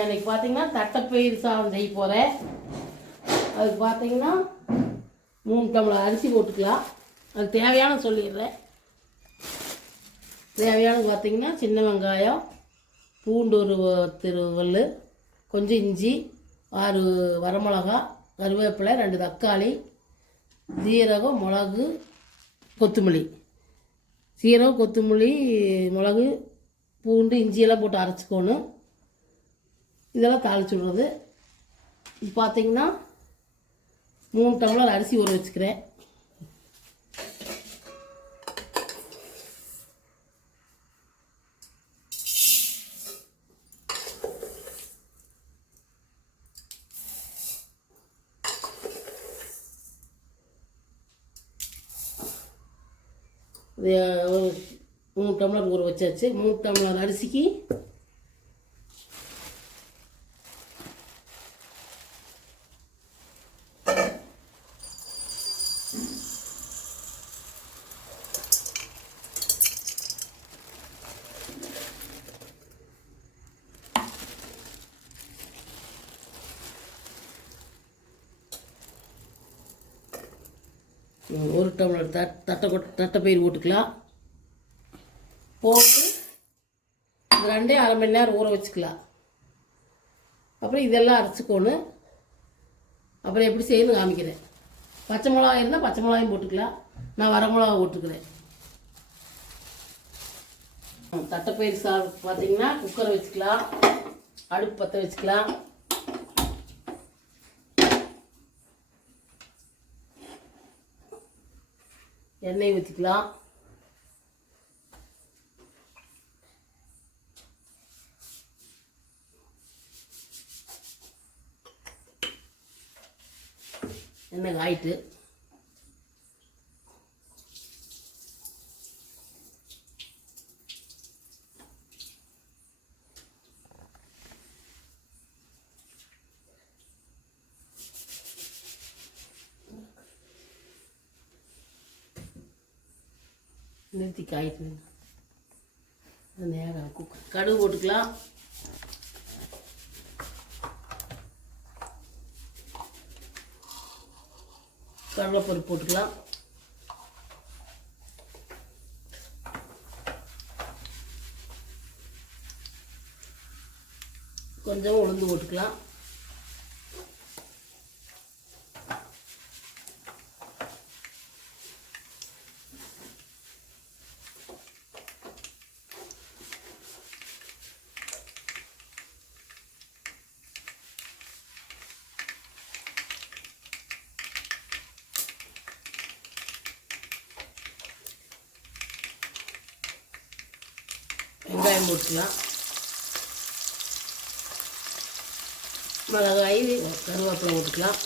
இன்னைக்கு பார்த்தீங்கன்னா தட்டைப்பயிறு சாதம் செய்ய போகிறேன். அதுக்கு பார்த்தீங்கன்னா 3 டம்ளர் அரிசி போட்டுக்கலாம். அது தேவையான சொல்லிடுறேன். தேவையானது பார்த்தீங்கன்னா சின்ன வெங்காயம், பூண்டு ஒரு திருவல், கொஞ்சம் இஞ்சி, 6 வரமிளகா, கருவேப்பிலை, 2 தக்காளி, சீரகம், மிளகு, கொத்தமல்லி. சீரகம், கொத்தமல்லி, மிளகு, பூண்டு, இஞ்சியெல்லாம் போட்டு அரைச்சிக்கணும். இதெல்லாம் தாளிச்சு விடுறது. இது பார்த்தீங்கன்னா 3 டம்ளர் அரிசி ஊற வச்சுக்கிறேன். இது 3 டம்ளர் ஊற வச்சாச்சு. 3 டம்ளர் அரிசிக்கு ஒரு டம்ளர் தட்டைப்பயிறு போட்டுக்கலாம். போட்டு இது 2 அரை மணி நேரம் ஊற வச்சுக்கலாம். அப்புறம் இதெல்லாம் அரைச்சிக்கணும். அப்புறம் எப்படி செய்யணும்னு காமிக்கிறேன். பச்சை மிளகாய் இருந்தால் பச்சை மிளகாயும் போட்டுக்கலாம். நான் வரமிளகா போட்டுக்கிறேன். தட்டைப்பயிறு சாதம் பார்த்தீங்கன்னா குக்கரை வச்சுக்கலாம். அடுப்பு பற்ற வச்சுக்கலாம். எண்ணெய் ஊற்றிக்கலாம். எண்ணெய் காயிட்டு நிறுத்தி காயிட்டு நேரம் கடுகு போட்டுக்கலாம். கடலைப்பருப்பு போட்டுக்கலாம். கொஞ்சம் உளுந்து போட்டுக்கலாம். வெங்காயம் போட்டுக்கலாம். மிளகாய், கருவேப்பிலை போட்டுக்கலாம்.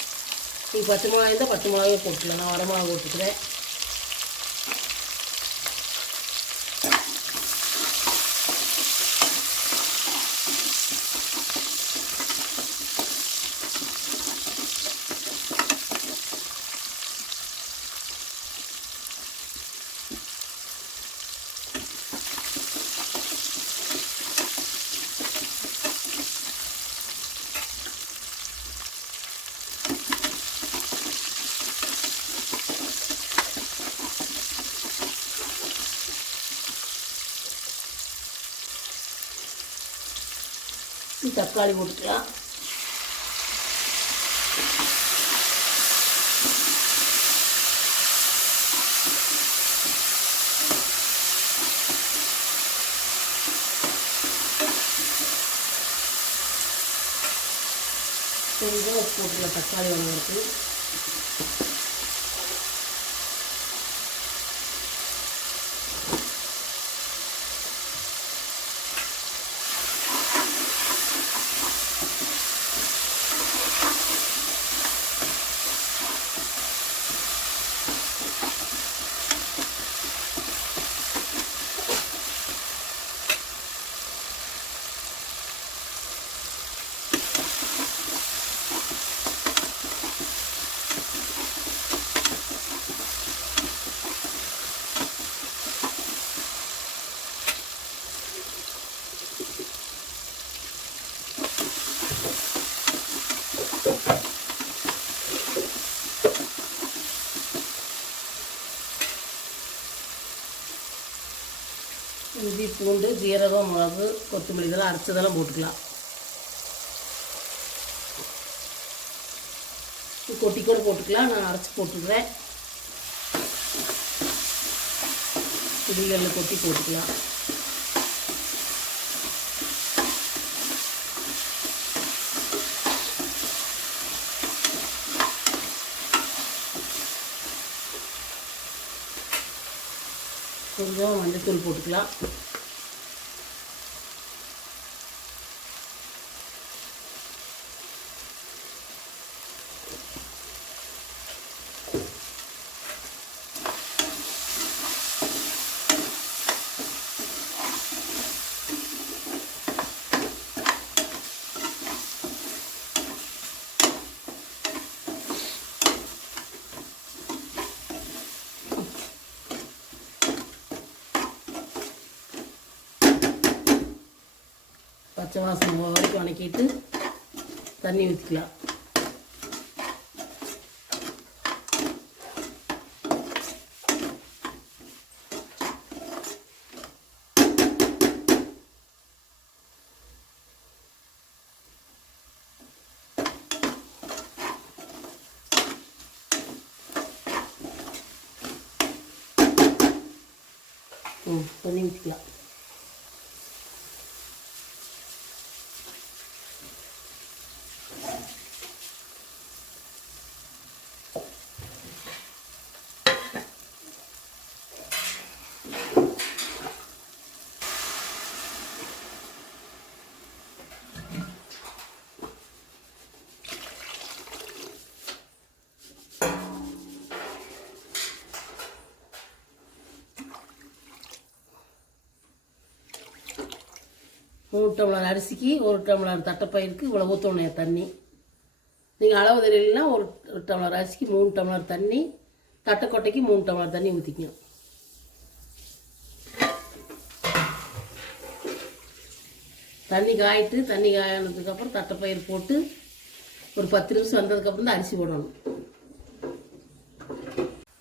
நீ பச்சை மிளகாய் இருந்தால் பச்சை மிளகாயே போட்டுக்கலாம். நான் வரமிளகா போட்டுக்கிறேன். தக்காளி போட்டுக்கலாம். கொஞ்சம் உப்பு போட்டுக்கலாம். தக்காளி வதங்கிறதுக்கு இஞ்சி பூண்டு ஜீரகம் மிளகு கொத்தமல்லி இதெல்லாம் அரைச்சதெல்லாம் போட்டுக்கலாம். கொட்டி கூட போட்டுக்கலாம், நான் அரைச்சி போட்டுக்கிறேன். புளிகளில் கொட்டி போட்டுக்கலாம். கொஞ்சம் மஞ்சத்தூள் போட்டுக்கலாம். பச்சை வாசனை வரைக்கும் வணக்கிட்டு தண்ணி ஊற்றிக்கலாம். தண்ணி ஊற்றிக்கலாம். மூணு டம்ளர் அரிசிக்கு 1 டம்ளர் தட்டைப்பயிருக்கு இவ்வளோ ஊற்றணும் தண்ணி. நீங்கள் அளவு தெரியலன்னா ஒரு டம்ளர் அரிசிக்கு 3 டம்ளர் தண்ணி, தட்டைக்கொட்டைக்கு 3 டம்ளர் தண்ணி ஊற்றிக்கணும். தண்ணி காயினதுக்கப்புறம் தட்டைப்பயிர் போட்டு ஒரு 10 நிமிஷம் வந்ததுக்கப்புறம் தான் அரிசி போடணும்.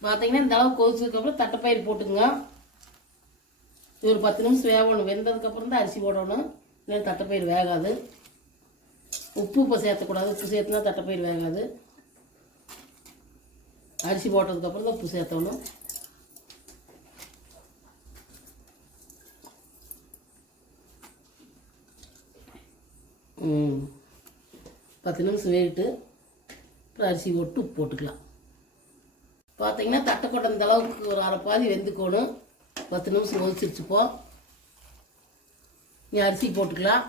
பார்த்தீங்கன்னா இந்த அளவு கொதிச்சதுக்கப்புறம் தட்டைப்பயிர் போட்டுங்க. இது ஒரு 10 நிமிஷம் வேகணும். வெந்ததுக்கப்புறம் தான் அரிசி போடணும், இல்லைன்னா தட்டைப்பயிர் வேகாது. உப்பு இப்போ சேர்த்தக்கூடாது, உப்பு சேர்த்துனா தட்டைப்பயிர் வேகாது. அரிசி போட்டதுக்கப்புறம் தான் உப்பு சேர்த்தணும். ம் 10 நிமிஷம் வேகிட்டு அப்புறம் அரிசி போட்டு உப்பு போட்டுக்கலாம். பார்த்தீங்கன்னா தட்டைக்கொட்டை இந்த அளவுக்கு ஒரு அரை பாதி வெந்துக்கணும். 10 நிமிஷம் கொதிச்சிருச்சுப்போ நீ அரிசி போட்டுக்கலாம்.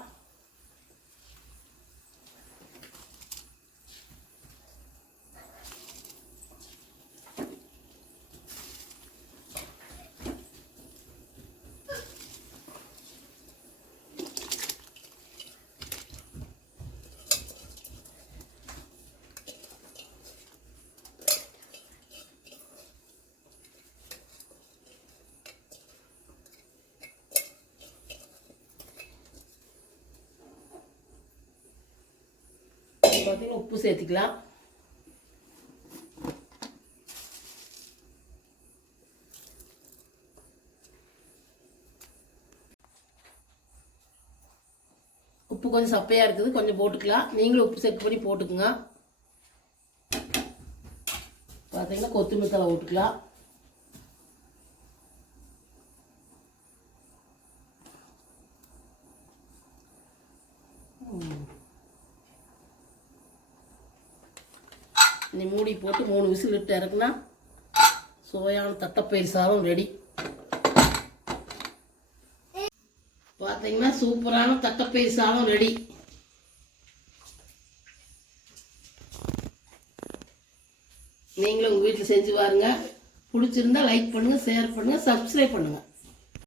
பார்த்தீங்கன்னா உப்பு சேர்த்துக்கலாம். உப்பு கொஞ்சம் சப்பையாக இருக்குது, கொஞ்சம் போட்டுக்கலாம். நீங்களும் உப்பு செக் பண்ணி போட்டுக்குங்க. பார்த்தீங்கன்னா கொத்தமல்லி தழை போட்டுக்கலாம். நீ மூடி போட்டு 3 விசில் விட்டு இறக்குனா சுவையான தட்டைப்பயிர் சாதம் ரெடி. பார்த்தீங்கன்னா சூப்பரான தட்டைப்பயிர் சாதம் ரெடி. நீங்களும் உங்கள் வீட்டில் செஞ்சு பாருங்க. பிடிச்சிருந்தா லைக் பண்ணுங்கள், ஷேர் பண்ணுங்கள், சப்ஸ்கிரைப் பண்ணுங்கள்.